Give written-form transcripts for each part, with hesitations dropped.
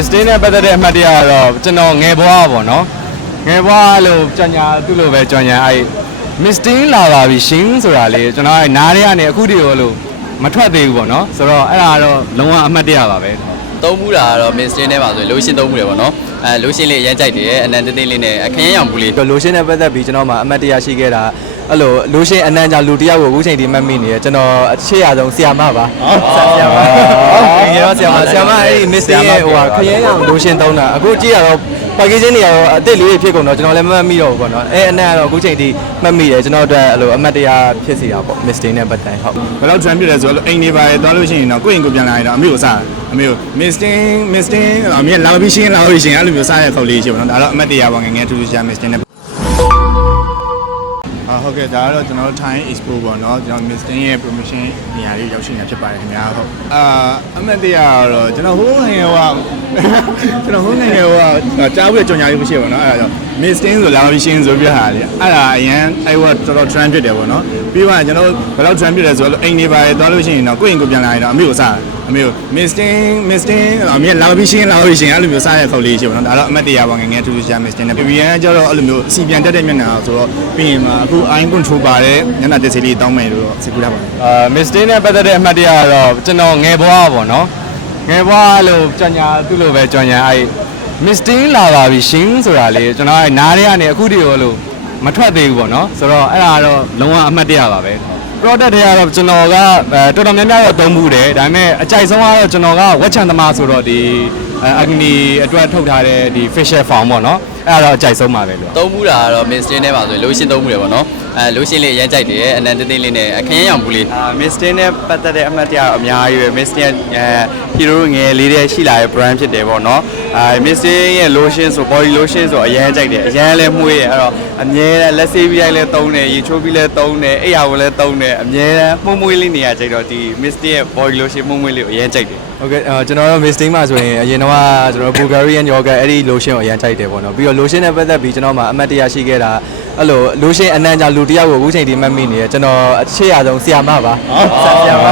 Mistin နဲ့ပတ်သက်တဲ့အမှတ်တရကတော့ကျွန်တော်ငယ်ဘွားပေါ့နော်ငယ်ဘွားလို့ကြောင်ညာသူ့လိုပဲကြောင်ညာအဲ့ Mistin လာပါပြီရှင်ဆိုတာလေကျွန်တော်နားထဲကနေအခုတည်းရောလို့မထွက်သေးဘူးပေါ့နော်ဆိုတော့အဲ့ဒါကတော့လုံးဝအမှတ်တရပါပဲသုံးမှုတာကတော့ Mistin နဲ့ပါဆိုရင်လိုရှင်သုံးမှုတယ်ပေါ့နော်လိုရှင်လေးအရင်ကြိုက်တယ်အနန္တသိန်းလေးနဲ့အခင်းရောင်ဘူးလေးလိုရှင်နဲ့ပတ်သက်ပြီးကျွန်တော်မှအမှတ်တရရှိခဲ့တာအဲ့လိုလိုရှင်အနမ်းကြောင့်လူတယောက်ကိုအခုချိန်ထိမှတ်မိနေတယ်ကျွန်တော်အချစ်ရဆုံးဆီယာမပါဆီယာမငယ်တော့ဆီယာမအဲ့ဒီ Mistin ရဲ့ဟိုခရဲရောင်လိုရှင်သုံးတာအခုကြည့်ရတော့packaging တွေကတော့အစ်စ်လေးဖြစ်ကုန်တော့ကျွန်တော်လည်းမမှတ်မိတော့ဘူးပေါ့နော်အဲအနမ်းကတော့အခုချိန်ထိမှတ်မိတယ်ကျွန်တော်တို့အဲ့လိုအမှတ်တရဖြစ်စီတာပေါ့ Mistin နဲ့ပတ်သက်ဟုတ်ဘယ်တော့ trend ဖြစ်လဲဆိုတော့အိမ်နေပါလေသွားလို့ရှိရင်တော့ကိုယ့်အိမ်ကိုပြန်လာရင်တော့အမေကိုစားအမေကို Mistin အမေလာပြီးရှင်းအဲ့လိုမျိုးစားရတဲ့ခုတ်လေးရှိပါတော့ဒါတော့အမှတ်တရပါငယ်ငယ်ထူးထူးခြား Mistin နဲ့ဟုတ်ကဲ့ဒါကတော့ကျွန်တော်တို့ Thai Expo ပေါ့နော်ကျွန်တော် Mistin ရဲ့ promotion နေရာလေးရောက်ရှိနေတာဖြစ်ပါတယ်ခင်ဗျာဟုတ်အမှတ်တရကတော့ကျွန်တော်ဟိုးငယ်ဟိုကြားပြီးကြောင်ညာလေးမရှိပါတော့အဲ့ဒါကြောင့် Mistin ဆိုလာပြီးရှင်းဆိုပြဟာလေအဲ့ဒါအရင်အဲ့ဟိုတော်တော် trend ဖြစ်တယ်ပေါ့နော်ပြီးတော့ကျွန်တော်ဘယ်တော့ trend ဖြစ်လဲဆိုတော့အိမ်နေပါလေသွားလို့ရှိရင်တော့ကိုယ့်အိမ်ကိုပြန်လာရင်တော့အမေကိုစားအမေကို Mistin အမေလာပြီးရှင်းအဲ့လိုမျိုးစားရတဲ့ခုတ်လေးရှိပါတော့ဒါတော့အမှတ်တရပါငယ်ငယ်ထူးထူးခြား Mistin နဲ့ပြည်ကျတော့အဲ့လိုမျိုးအစီပြန်တက်တဲ့မျက်နှာဆိုတော့ပြီးရင်မှာအခု eye control ပါတယ်မျက်နှာတက်စီလေးတောင်းမယ်လို့စိတ်ကူးရပါတယ်Mistin နဲ့ပတ်သက်တဲ့အမှတ်တရကတော့ကျွန်တော်ငယ်ဘွားပေါ့နော်ငယ်ဘွားလို့ကြောင်ညာသူ့လိုပဲကြောင်ညာအဲ့ Mistin လာပါပြီရှင်ဆိုတာလေကျွန်တော်နားထဲကနေအခုတည်းရောလို့မထွက်သေးဘူးပေါ့နော်ဆိုတော့အဲ့ဒါကတော့လုံးဝအမှတ်တရပါပဲ product တွေကတော့ကျွန်တော်ကတော်တော်များများတော့သုံးမှုတယ်ဒါပေမဲ့အကြိုက်ဆုံးကတော့ကျွန်တော်ကဝက်ချန်သမားဆိုတော့ဒီအဂနီအတွက်ထုတ်ထားတဲ့ဒီ facial form ပေါ့နော်အဲ့ဒါတော့အကြိုက်ဆုံးပါပဲလို့သုံးမှုတာကတော့ Mistin နဲ့ပါဆိုရင်လိုရှင်သုံးမှုတယ်ပေါ့နော်လိုရှင်လေးအရင်ကြိုက်တယ်အနန္တသိန်းလေးနဲ့အခင်းရောင်ဘူးလေးMistin နဲ့ပတ်သက်တဲ့အမှတ်တရအများကြီးပဲ Mistin hero ငယ်လေးတွေရှိလာတဲ့ brand ဖြစ်တယ်ပေါ့နော်Mistin ရဲ့ lotion ဆို body lotion ဆိုအရင်ကြိုက်တယ်အရင်လည်းမှုရအဲ့တော့အမြဲတမ်းလက်ဆေးပြီးတိုင်းလည်းသုံးတယ်ရေချိုးပြီးလည်းသုံးတယ်အိပ်ရာကိုလည်းသုံးတယ်အမြဲတမ်းမှုမွေးလေးနေရာကြိုက်တော့ဒီ Mistin ရဲ့ body lotion မှုမွေးလေးကိုအရင်ကြိုက်တယ်ဟုတ်ကဲ့ကျွန်တော်တို့ Mistin မှာဆိုရင်အရင်တော့ကျွန်တော် Bulgarian yogurt အဲ့ဒီ lotion ကိုအရင်ကြိုက်တယ်ပေါ့နော်ပြီးတော့ lotion နဲ့ပတ်သက်ပြီးကျွန်တော်မှအမှတ်တရရှိခဲ့တာအဲ့လို lotion အနမ်းကြောင့်လူတယောက်ကိုအခုချိန်ထိမှတ်မိနေတယ်ကျွန်တော်အချစ်ရဆုံးဆီယာမပါဆီယာမ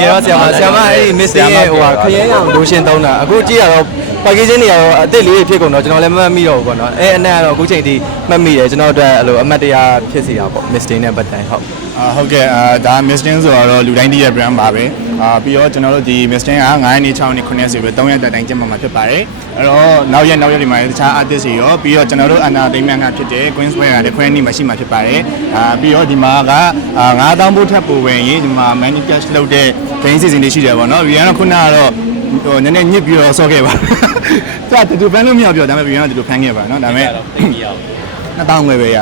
ငယ်တော့ဆီယာမအဲ့ဒီ Mistin ရဲ့ဟိုခရဲရောင် lotion သုံးတာအခုကြည့်ရတော့ packaging တွေကတော့အစ်စ်လေးဖြစ်ကုန်တော့ကျွန်တော်လည်းမမှတ်မိတော့ဘူးပေါ့နော်အဲအနမ်းကတော့အခုချိန်ထိမှတ်မိတယ်ကျွန်တော်တို့အဲ့လိုအမှတ်တရဖြစ်စီတာပေါ့ Mistin နဲ့ပတ်သက်ဟုတ်ဟုတ်ကဲ့ဒါ Mistin ဆိုတော့လူတိုင်းသိတဲ့ brand ပါပဲပြီးတော့ကျွန်တော်တို့ဒီ Mistin က9ရက်နေ့6ရက်နေ့9ရက်ဆိုပြီး3ရက်တိုင်ကျင်းမှာဖြစ်ပါတယ်အဲ့တော့နောက်ရက်ဒီမှာတခြား artist တွေရောပြီးတော့ကျွန်တော်တို့အနာသိမ်းမြတ်ကဖြစ်တဲ့ Queen Square ကတခွဲနေ့မှာရှိမှာဖြစ်ပါတယ်ပြီးတော့ဒီမှာက9000ဘုတ်ထပ်ပိုဝင်ရင်ဒီမှာ manifest လုပ်တဲ့ game season တွေရှိတယ်ပေါ့နော်ဒီကတော့ခုနကတော့ဟိုနည်းနည်းညစ်ပြီးတော့ဆော့ခဲ့ပါဒါတူဖန်လို့မရပြောဒါပေမဲ့ဒီကတော့ဒီလိုဖန်ခဲ့ပါเนาะဒါပေမဲ့2000ပဲရ